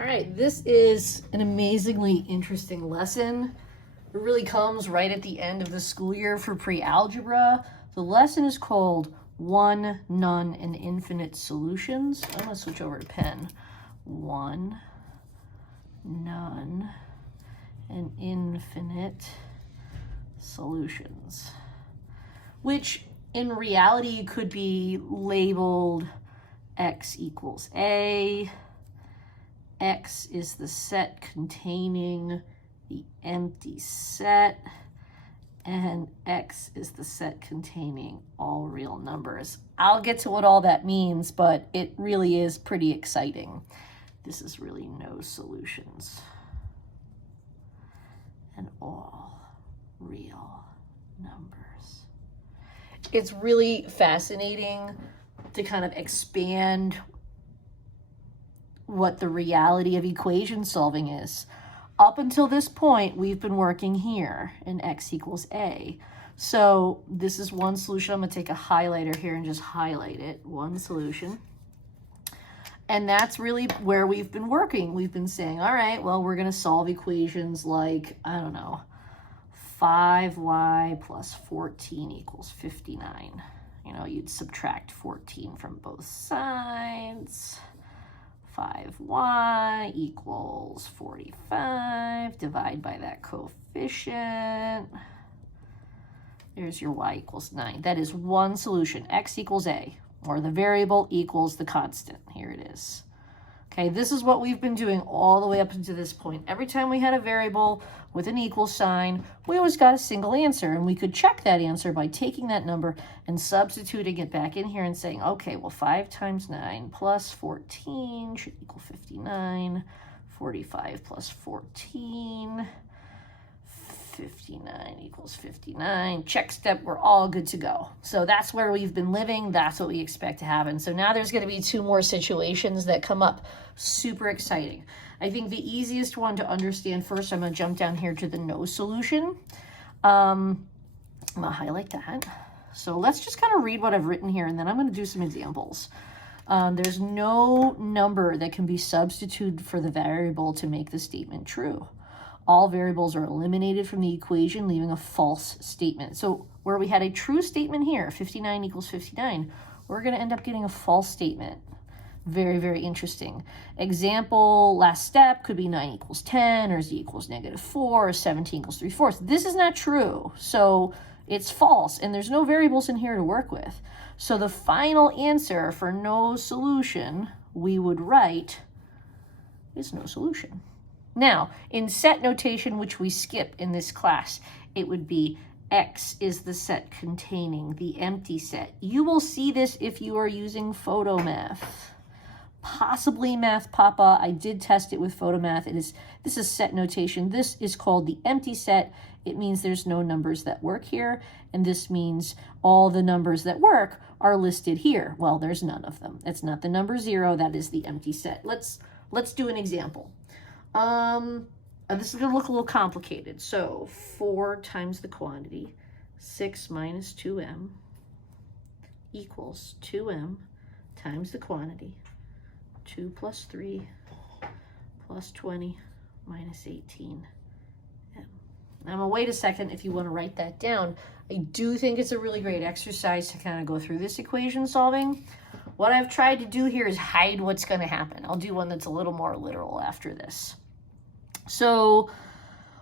All right, this is an amazingly interesting lesson. It really comes right at the end of the school year for pre-algebra. The lesson is called One, None, and Infinite Solutions. I'm gonna switch over to pen. One, none, and infinite solutions, which in reality could be labeled x equals a. X is the set containing the empty set, and X is the set containing all real numbers. I'll get to what all that means, but it really is pretty exciting. This is really no solutions, and all real numbers. It's really fascinating to kind of expand what the reality of equation solving is. Up until this point, we've been working here in x equals a. So this is one solution. I'm going to take a highlighter here and just highlight it. One solution. And that's really where we've been working. We've been saying, all right, well, we're going to solve equations like, I don't know, 5y plus 14 equals 59. You know, you'd subtract 14 from both sides. 5y equals 45. Divide by that coefficient. There's your y equals 9. That is one solution. X equals a, or the variable equals the constant. Here it is. Okay, this is what we've been doing all the way up until this point. Every time we had a variable with an equal sign, we always got a single answer, and we could check that answer by taking that number and substituting it back in here and saying, okay, well, 5 times 9 plus 14 should equal 59. 45 plus 14, 59 equals 59. Check step, we're all good to go. So that's where we've been living. That's what we expect to happen. So now there's going to be 2 more situations that come up. Super exciting. I think the easiest one to understand first, I'm going to jump down here to the no solution. I'm going to highlight that. So let's just kind of read what I've written here, and then I'm going to do some examples. There's no number that can be substituted for the variable to make the statement true. All variables are eliminated from the equation, leaving a false statement. So where we had a true statement here, 59 equals 59, we're going to end up getting a false statement. Very, very interesting. Example, last step could be 9 equals 10, or z equals -4, or 17 equals 3/4. This is not true, so it's false, and there's no variables in here to work with. So the final answer for no solution we would write is no solution. Now, in set notation, which we skip in this class, it would be X is the set containing the empty set. You will see this if you are using Photomath. Possibly Math Papa. I did test it with Photomath. This is set notation. This is called the empty set. It means there's no numbers that work here, and this means all the numbers that work are listed here. Well, there's none of them. That's not the number 0. That is the empty set. Let's do an example. This is going to look a little complicated. So 4 times the quantity, 6 minus 2m equals 2m times the quantity, 2 plus 3 plus 20 minus 18m. Now, I'm going to wait a second if you want to write that down. I do think it's a really great exercise to kind of go through this equation solving. What I've tried to do here is hide what's going to happen. I'll do one that's a little more literal after this. So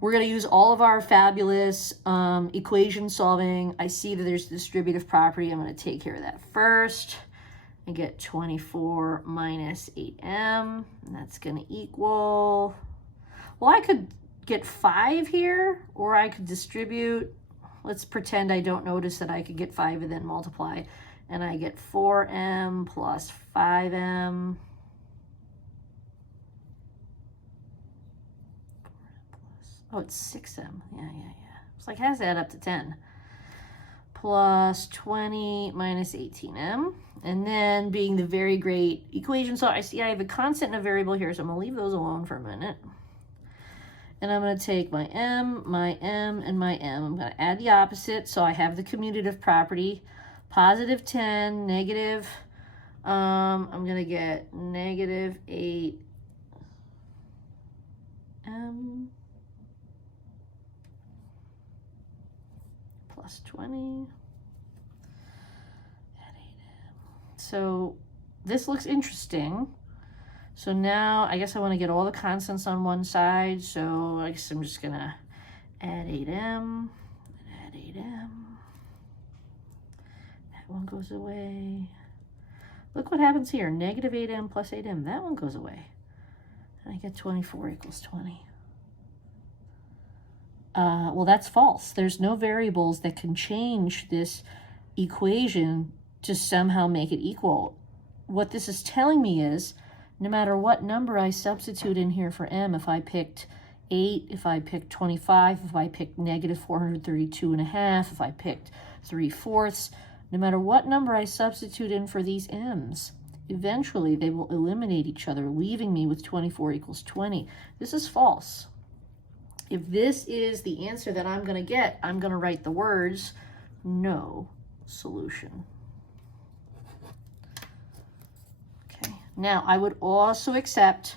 we're going to use all of our fabulous equation solving. I see that there's distributive property. I'm going to take care of that first and get 24 minus 8m. And that's going to equal, well, I could get 5 here, or I could distribute. Let's pretend I don't notice that I could get 5 and then multiply. And I get 4m plus 5m. Oh, it's 6m. Yeah. It's like, how does that add up to 10? Plus 20 minus 18m. And then being the very great equation, so I see I have a constant and a variable here, so I'm going to leave those alone for a minute. And I'm going to take my m, and my m. I'm going to add the opposite, so I have the commutative property. Positive 10, negative, I'm going to get negative 8 8m plus 20. Add 8m. So this looks interesting. So now I guess I want to get all the constants on one side. So I guess I'm just going to add 8m, add 8m. That one goes away. Look what happens here. Negative 8m plus 8m. That one goes away. And I get 24 equals 20. Well, that's false. There's no variables that can change this equation to somehow make it equal. What this is telling me is, no matter what number I substitute in here for m, if I picked 8, if I picked 25, if I picked negative 432.5, if I picked 3/4, no matter what number I substitute in for these m's, eventually they will eliminate each other, leaving me with 24 equals 20. This is false. If this is the answer that I'm going to get, I'm going to write the words, no solution. Okay, now I would also accept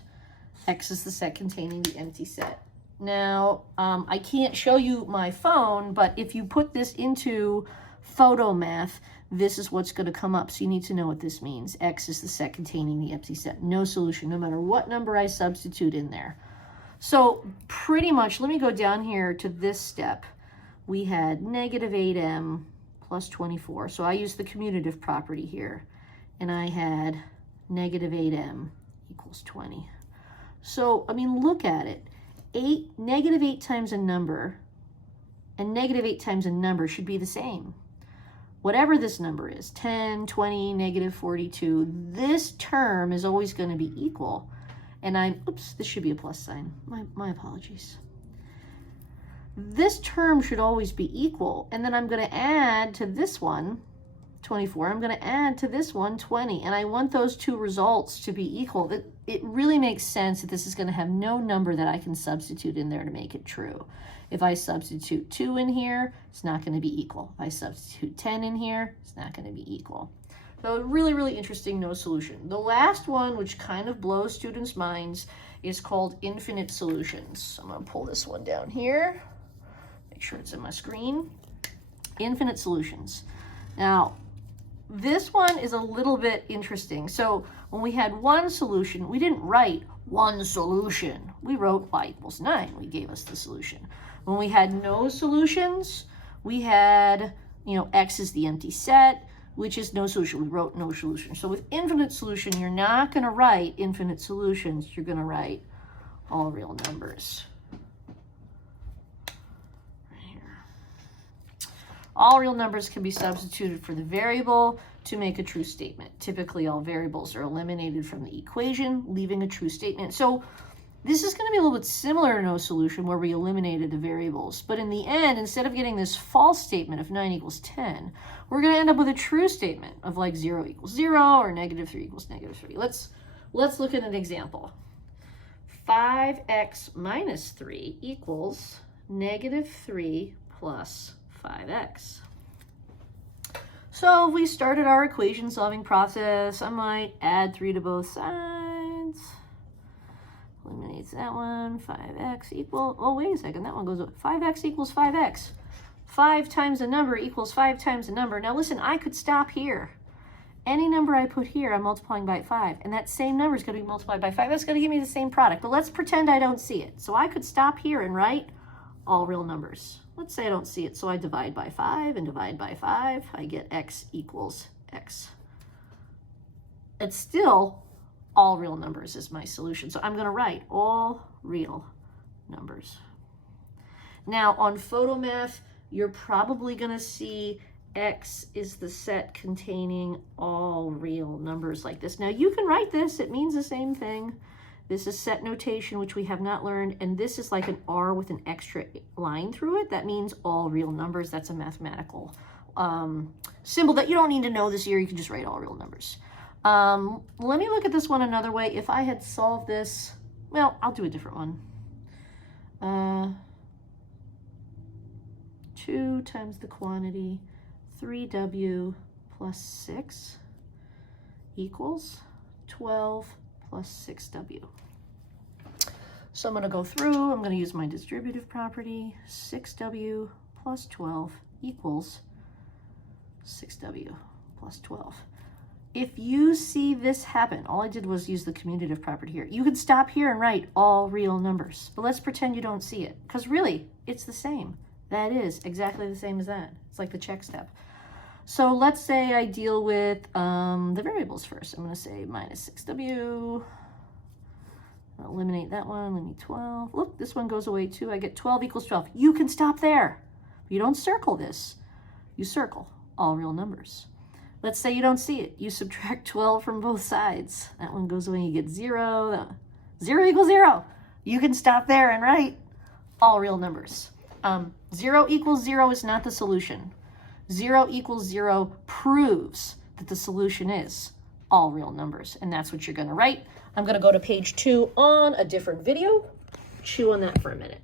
X is the set containing the empty set. Now, I can't show you my phone, but if you put this into Photomath, this is what's going to come up. So you need to know what this means. X is the set containing the empty set. No solution, no matter what number I substitute in there. So pretty much, let me go down here to this step. We had negative 8m plus 24. So I used the commutative property here. And I had negative 8m equals 20. So, I mean, look at it. Negative 8 times a number and negative 8 times a number should be the same. Whatever this number is, 10, 20, negative 42, this term is always going to be equal. And oops, this should be a plus sign. My apologies. This term should always be equal. And then I'm going to add to this one, 24. I'm going to add to this one, 20. And I want those two results to be equal. It really makes sense that this is going to have no number that I can substitute in there to make it true. If I substitute 2 in here, it's not going to be equal. If I substitute 10 in here, it's not going to be equal. So really, really interesting, no solution. The last one, which kind of blows students' minds, is called infinite solutions. I'm going to pull this one down here. Make sure it's in my screen. Infinite solutions. Now, this one is a little bit interesting. So when we had one solution, we didn't write one solution. We wrote y equals 9. We gave us the solution. When we had no solutions, we had, X is the empty set, which is no solution. We wrote no solution. So with infinite solution, you're not going to write infinite solutions. You're going to write all real numbers. Right here. All real numbers can be substituted for the variable to make a true statement. Typically, all variables are eliminated from the equation, leaving a true statement. So this is going to be a little bit similar to no solution where we eliminated the variables. But in the end, instead of getting this false statement of 9 equals 10, we're going to end up with a true statement of like 0 equals 0 or negative 3 equals negative 3. Let's look at an example. 5x minus 3 equals negative 3 plus 5x. So if we started our equation solving process, I might add 3 to both sides. Eliminates that one. 5x equal, oh, wait a second, that one goes, 5x equals 5x. 5 times a number equals 5 times a number. Now listen, I could stop here. Any number I put here, I'm multiplying by 5. And that same number is going to be multiplied by 5. That's going to give me the same product. But let's pretend I don't see it. So I could stop here and write all real numbers. Let's say I don't see it. So I divide by 5 and divide by 5. I get x equals x. It's still all real numbers is my solution. So I'm going to write all real numbers. Now on Photomath, you're probably going to see X is the set containing all real numbers like this. Now you can write this, it means the same thing. This is set notation, which we have not learned, and this is like an R with an extra line through it. That means all real numbers. That's a mathematical symbol that you don't need to know this year. You can just write all real numbers. Let me look at this one another way. If I had solved this, well, I'll do a different one. 2 times the quantity, 3w plus 6 equals 12 plus 6w. So I'm going to go through, I'm going to use my distributive property. 6w plus 12 equals 6w plus 12. If you see this happen, all I did was use the commutative property here. You could stop here and write all real numbers, but let's pretend you don't see it, because really, it's the same. That is exactly the same as that. It's like the check step. So let's say I deal with the variables first. I'm going to say minus 6w. I'll eliminate that one, let me 12. Look, this one goes away too. I get 12 equals 12. You can stop there. You don't circle this. You circle all real numbers. Let's say you don't see it. You subtract 12 from both sides. That one goes away, you get 0. 0 equals 0. You can stop there and write all real numbers. 0 equals 0 is not the solution. 0 equals 0 proves that the solution is all real numbers, and that's what you're going to write. I'm going to go to page 2 on a different video. Chew on that for a minute.